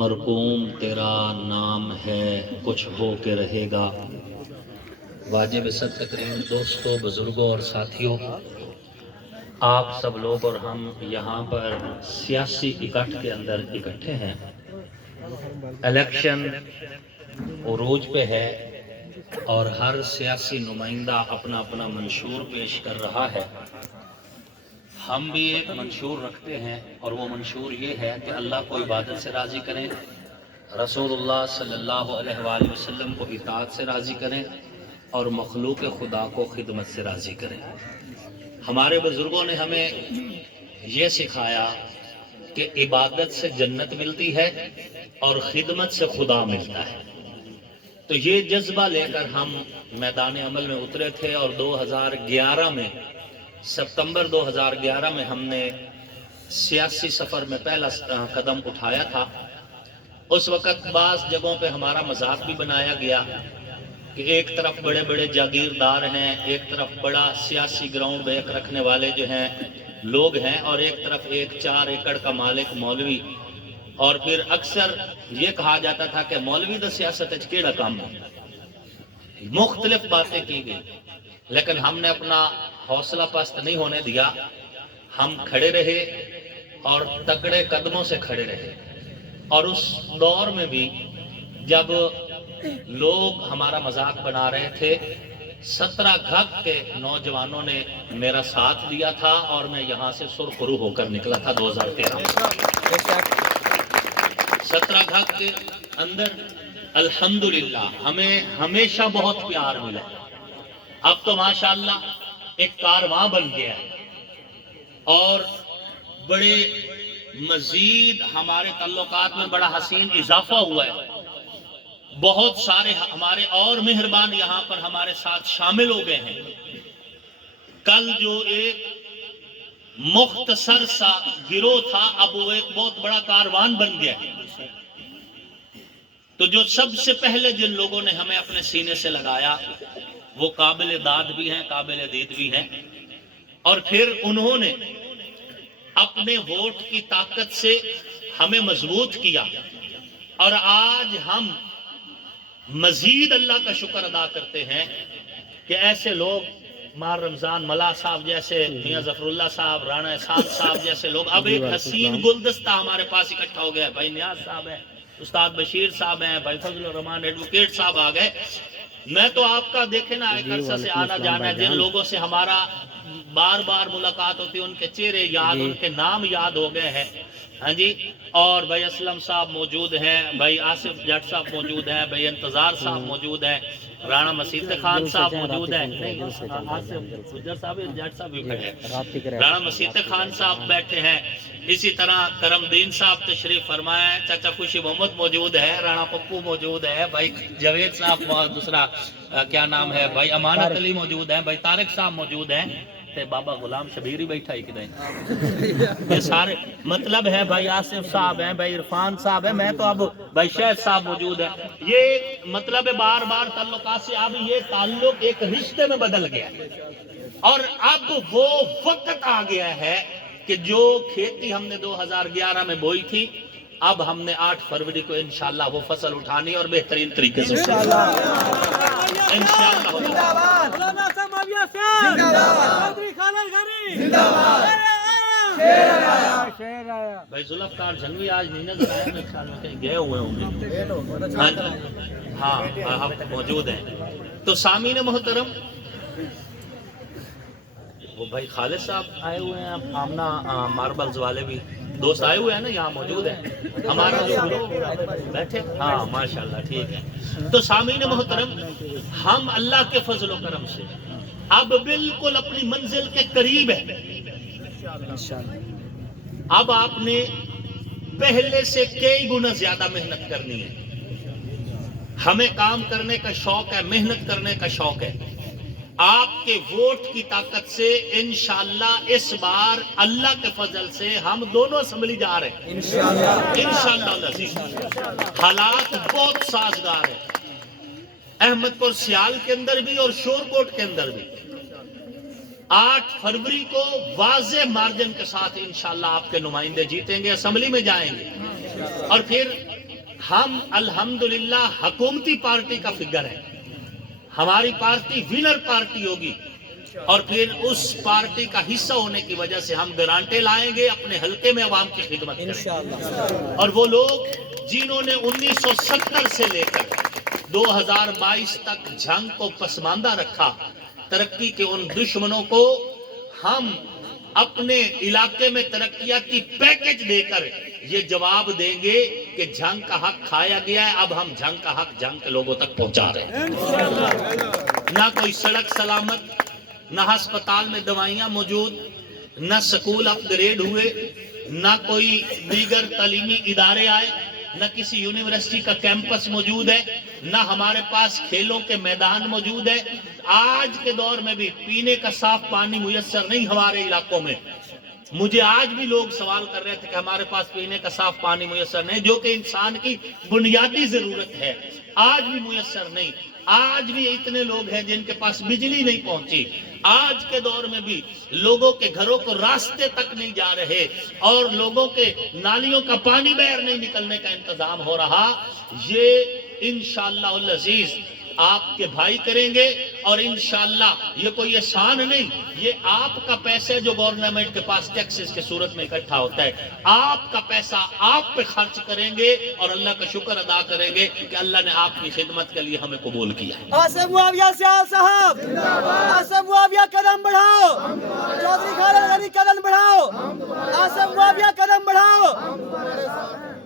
مرقوم تیرا نام ہے کچھ ہو کے رہے گا۔ واجب صد تکریم دوستوں، بزرگوں اور ساتھیوں، آپ سب لوگ اور ہم یہاں پر سیاسی اکٹھ کے اندر اکٹھے ہیں۔ الیکشن عروج پہ ہے اور ہر سیاسی نمائندہ اپنا اپنا منشور پیش کر رہا ہے۔ ہم بھی ایک منشور رکھتے ہیں اور وہ منشور یہ ہے کہ اللہ کو عبادت سے راضی کریں، رسول اللہ صلی اللہ علیہ وآلہ وسلم کو اطاعت سے راضی کریں اور مخلوق خدا کو خدمت سے راضی کریں۔ ہمارے بزرگوں نے ہمیں یہ سکھایا کہ عبادت سے جنت ملتی ہے اور خدمت سے خدا ملتا ہے۔ تو یہ جذبہ لے کر ہم میدان عمل میں اترے تھے اور 2011 میں ستمبر 2011 میں ہم نے سیاسی سفر میں پہلا قدم اٹھایا تھا۔ اس وقت بعض جگہوں پہ ہمارا مذاق بھی بنایا گیا کہ ایک طرف بڑے بڑے جاگیردار ہیں، ایک طرف بڑا سیاسی گراؤنڈ بیک رکھنے والے جو ہیں لوگ ہیں، اور ایک طرف ایک 4 ایکڑ کا مالک مولوی۔ اور پھر اکثر یہ کہا جاتا تھا کہ مولوی تو سیاست کیڑا کام ہے۔ مختلف باتیں کی گئی، لیکن ہم نے اپنا حوصلہ پست نہیں ہونے دیا۔ ہم کھڑے رہے اور تگڑے قدموں سے کھڑے رہے۔ اور اس دور میں بھی جب لوگ ہمارا مذاق بنا رہے تھے، 17 گھگ کے نوجوانوں نے میرا ساتھ دیا تھا اور میں یہاں سے سرخرو ہو کر نکلا تھا 2013 میں۔ 17 گھگ کے اندر الحمدللہ ہمیں ہمیشہ بہت پیار ملا۔ اب تو ماشاءاللہ ایک کارواں بن گیا ہے اور بڑے مزید ہمارے تعلقات میں بڑا حسین اضافہ ہوا ہے۔ بہت سارے ہمارے اور مہربان یہاں پر ہمارے ساتھ شامل ہو گئے ہیں۔ کل جو ایک مختصر سا گروہ تھا، اب وہ ایک بہت بڑا کاروان بن گیا ہے۔ تو جو سب سے پہلے جن لوگوں نے ہمیں اپنے سینے سے لگایا وہ قابل داد بھی ہیں، قابل دید بھی ہیں، اور پھر انہوں نے اپنے ووٹ کی طاقت سے ہمیں مضبوط کیا۔ اور آج ہم مزید اللہ کا شکر ادا کرتے ہیں کہ ایسے لوگ مار رمضان ملا صاحب جیسے، میاں ظفر اللہ صاحب، رانا احسان صاحب جیسے لوگ، اب ایک حسین گلدستہ ہمارے پاس اکٹھا ہو گیا ہے۔ بھائی نیاز صاحب ہیں، استاد بشیر صاحب ہیں، بھائی فضل الرحمان ایڈوکیٹ صاحب آ گئے۔ میں تو آپ کا دیکھیں نا ایک عرصہ سے آنا جانا ہے، جن لوگوں سے ہمارا بار بار ملاقات ہوتی ہے ان کے چہرے یاد، ان کے نام یاد ہو گئے ہیں۔ ہاں جی، اور بھائی اسلم صاحب موجود ہیں، بھائی آصف جٹ صاحب موجود ہیں، بھائی انتظار صاحب موجود ہیں، رانا مسیط خان صاحب موجود ہیں، آصف جٹ صاحب بھی کھڑے ہیں، رانا مسیط خان صاحب بیٹھے ہیں، اسی طرح کرم دین صاحب تشریف فرمائے ہیں، چچا خوشی محمد موجود ہے، رانا پپو موجود ہے، بھائی جاوید صاحب، دوسرا کیا نام ہے، بھائی امانت علی موجود ہیں، بھائی طارق صاحب موجود ہیں، تے بابا غلام شبیر ہی بیٹھا ہی کدھر، یہ سارے مطلب ہے، بھائی آصف صاحب ہیں، بھائی عرفان صاحب ہیں، میں تو اب بھائی شہد صاحب موجود ہیں۔ یہ مطلب ہے بار بار تعلقات سے اب یہ تعلق ایک رشتے میں بدل گیا اور اب وہ وقت آ گیا ہے کہ جو کھیتی ہم نے 2011 میں بوئی تھی، اب ہم نے 8 فروری کو انشاءاللہ وہ فصل اٹھانی اور بہترین طریقے سے بھائی ذوالفقار جھنگوی آج نہیں نظر آیا، میں خیال میں کہیں گئے ہوئے ہوں گے۔ ہاں آپ موجود ہیں۔ تو سامعین محترم، وہ بھائی خالد صاحب آئے ہوئے ہیں، آمنہ ماربلز والے بھی دوست آئے ہوئے ہیں نا، یہاں موجود ہیں ہمارا جو بیٹھے، ہاں ماشاءاللہ ٹھیک ہے۔ تو سامعین محترم، ہم اللہ کے فضل و کرم سے اب بالکل اپنی منزل کے قریب ہے۔ اب آپ نے پہلے سے کئی گنا زیادہ محنت کرنی ہے۔ ہمیں کام کرنے کا شوق ہے، محنت کرنے کا شوق ہے۔ آپ کے ووٹ کی طاقت سے انشاءاللہ اس بار اللہ کے فضل سے ہم دونوں اسمبلی جا رہے ہیں انشاءاللہ۔ حالات بہت سازگار ہیں، احمد پور سیال کے اندر بھی اور شور کوٹ کے اندر بھی۔ 8 فروری کو واضح مارجن کے ساتھ انشاءاللہ آپ کے نمائندے جیتیں گے، اسمبلی میں جائیں گے۔ اور پھر ہم الحمدللہ حکومتی پارٹی کا فگر ہے، ہماری پارٹی ونر پارٹی ہوگی، اور پھر اس پارٹی کا حصہ ہونے کی وجہ سے ہم گرانٹیں لائیں گے، اپنے حلقے میں عوام کی خدمت کریں گے۔ اور وہ لوگ جنہوں نے 1970 سے لے کر 2022 تک جنگ کو پسماندہ رکھا، ترقی کے ان دشمنوں کو ہم اپنے علاقے میں ترقیاتی پیکج دے کر یہ جواب دیں گے کہ جنگ کا حق کھایا گیا ہے، اب ہم جنگ کا حق جنگ کے لوگوں تک پہنچا رہے ہیں۔ نہ کوئی سڑک سلامت، نہ ہسپتال میں دوائیاں موجود، نہ سکول اپ گریڈ ہوئے، نہ کوئی دیگر تعلیمی ادارے آئے، نہ کسی یونیورسٹی کا کیمپس موجود ہے، نہ ہمارے پاس کھیلوں کے میدان موجود ہے۔ آج کے دور میں بھی پینے کا صاف پانی میسر نہیں ہمارے علاقوں میں۔ مجھے آج بھی لوگ سوال کر رہے تھے کہ ہمارے پاس پینے کا صاف پانی میسر نہیں، جو کہ انسان کی بنیادی ضرورت ہے، آج بھی میسر نہیں۔ آج بھی اتنے لوگ ہیں جن کے پاس بجلی نہیں پہنچی، آج کے دور میں بھی لوگوں کے گھروں کو راستے تک نہیں جا رہے، اور لوگوں کے نالیوں کا پانی باہر نہیں نکلنے کا انتظام ہو رہا۔ یہ انشاءاللہ العزیز آپ کے بھائی کریں گے، اور انشاءاللہ یہ کوئی احسان نہیں، یہ آپ کا پیسہ جو گورنمنٹ کے پاس ٹیکسز کے صورت میں اکٹھا ہوتا ہے، آپ کا پیسہ آپ پہ خرچ کریں گے اور اللہ کا شکر ادا کریں گے کہ اللہ نے آپ کی خدمت کے لیے ہمیں قبول کیا ہے۔ آصف معاویہ سیال صاحب، آصف معاویہ قدم بڑھاؤ، چودھری خالد غنی قدم بڑھاؤ، آصف معاویہ قدم بڑھاؤ۔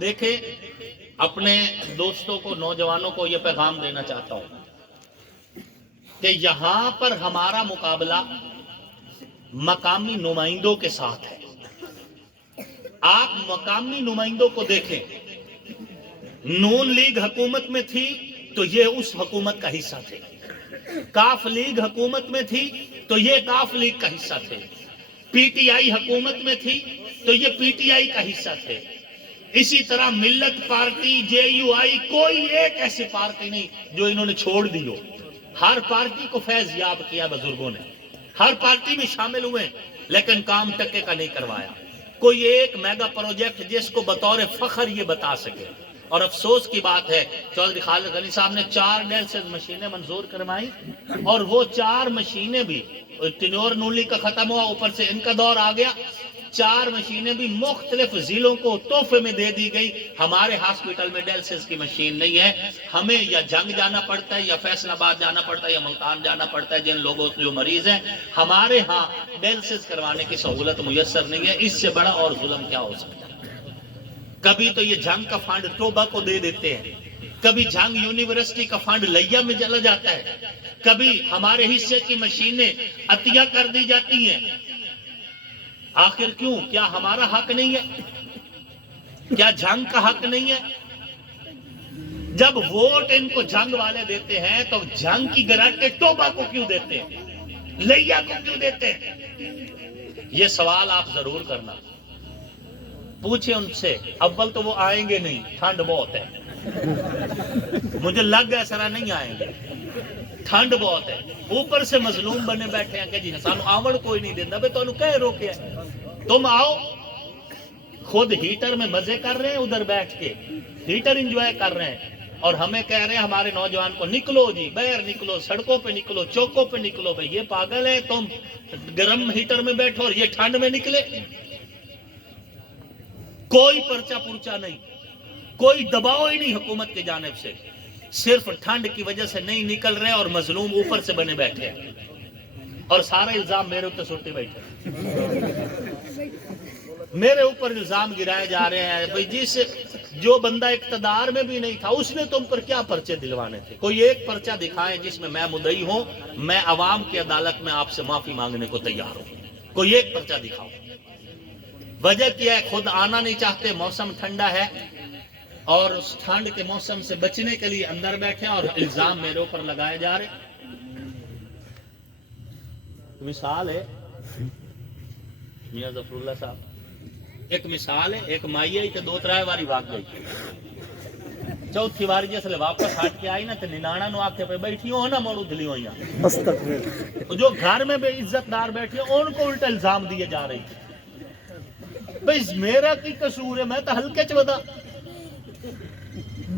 دیکھیں، اپنے دوستوں کو، نوجوانوں کو یہ پیغام دینا چاہتا ہوں کہ یہاں پر ہمارا مقابلہ مقامی نمائندوں کے ساتھ ہے۔ آپ مقامی نمائندوں کو دیکھیں، نون لیگ حکومت میں تھی تو یہ اس حکومت کا حصہ تھے، کاف لیگ حکومت میں تھی تو یہ کاف لیگ کا حصہ تھے، پی ٹی آئی حکومت میں تھی تو یہ پی ٹی آئی کا حصہ تھے، اسی طرح ملت پارٹی، جے یو آئی، کوئی ایک ایسی پارٹی نہیں جو انہوں نے چھوڑ دی ہو۔ ہر پارٹی کو فیض یاب کیا بزرگوں نے، ہر پارٹی میں شامل ہوئے، لیکن کام ٹکے کا نہیں کروایا۔ کوئی ایک میگا پروجیکٹ جس کو بطور فخر یہ بتا سکے، اور افسوس کی بات ہے چودھری خالد غنی صاحب نے 4 ڈیلسز مشینیں منظور کروائی، اور وہ 4 مشینیں بھی ٹینیور نون لیگ کا ختم ہوا، اوپر سے ان کا دور آ گیا، 4 مشینیں بھی مختلف ضلعوں کو تحفے میں دے دی گئی۔ ہمارے ہاسپٹل میں ڈیلسز کی مشین نہیں ہے، ہمیں یا جنگ جانا پڑتا ہے، یا فیصل آباد جانا پڑتا ہے، یا ملتان جانا پڑتا ہے۔ جن لوگوں جو مریض ہیں، ہمارے ہاں ڈیلسز کروانے کی سہولت میسر نہیں ہے۔ اس سے بڑا اور ظلم کیا ہو سکتا ہے؟ کبھی تو یہ جنگ کا فنڈ توبہ کو دے دیتے ہیں، کبھی جنگ یونیورسٹی کا فنڈ لیا میں چلا جاتا ہے، کبھی ہمارے حصے کی مشینیں عطیہ کر دی جاتی ہیں۔ آخر کیوں؟ کیا ہمارا حق نہیں ہے؟ کیا جنگ کا حق نہیں ہے؟ جب ووٹ ان کو جنگ والے دیتے ہیں تو جنگ کی گارنٹی توبہ کو کیوں دیتے ہیں، لیا کو کیوں دیتے ہیں؟ یہ سوال آپ ضرور کرنا، پوچھیں ان سے۔ اول تو وہ آئیں گے نہیں، ٹھنڈ بہت ہے، مجھے لگ گیا سرا نہیں آئیں گے، ٹھنڈ بہت ہے، اوپر سے مظلوم بنے بیٹھے ہیں کہ جی سانو آوڑ کوئی نہیں دینا، بے تو کہہ روکے ہیں، تم آؤ، خود ہیٹر میں مزے کر رہے ہیں، ادھر بیٹھ کے ہیٹر انجوائے کر رہے ہیں، اور ہمیں کہہ رہے ہیں ہمارے نوجوان کو نکلو جی باہر نکلو، سڑکوں پہ نکلو، چوکوں پہ نکلو۔ بھئی یہ پاگل ہے، تم گرم ہیٹر میں بیٹھو اور یہ ٹھنڈ میں نکلے۔ کوئی پرچہ پرچہ نہیں، کوئی دباؤ ہی نہیں حکومت کی جانب سے، صرف ٹھنڈ کی وجہ سے نہیں نکل رہے اور مظلوم اوپر سے بنے بیٹھے ہیں، اور سارا الزام میرے اوپر سٹے بیٹھے، میرے اوپر الزام گرائے جا رہے ہیں۔ بھئی جس جو بندہ اقتدار میں بھی نہیں تھا اس نے تم پر کیا پرچے دلوانے تھے؟ کوئی ایک پرچہ دکھائیں جس میں میں مدعی ہوں، میں عوام کی عدالت میں آپ سے معافی مانگنے کو تیار ہوں، کوئی ایک پرچہ دکھاؤ۔ وجہ کیا ہے؟ خود آنا نہیں چاہتے، موسم ٹھنڈا ہے، اور اس ٹھنڈ کے موسم سے بچنے کے لیے اندر بیٹھے اور الزام میرے اوپر لگائے جا رہے۔ مثال ہے میاں ظفر اللہ صاحب، ایک مثال ہے، ایک مائی آئی تو 2-3 باری بھاگ گئی، چوتھی باری جیسے واپس ہٹ کے آئی نا تو ننانا نو آکے پہ بیٹھی ہو نا موڑو دلی ہوئی ہیں، جو گھر میں بے عزت دار بیٹھی ہیں ان کو الٹا الزام دیے جا رہی تھی۔ بھئی میرا کی قصور ہے، میں تو ہلکے چ ودا،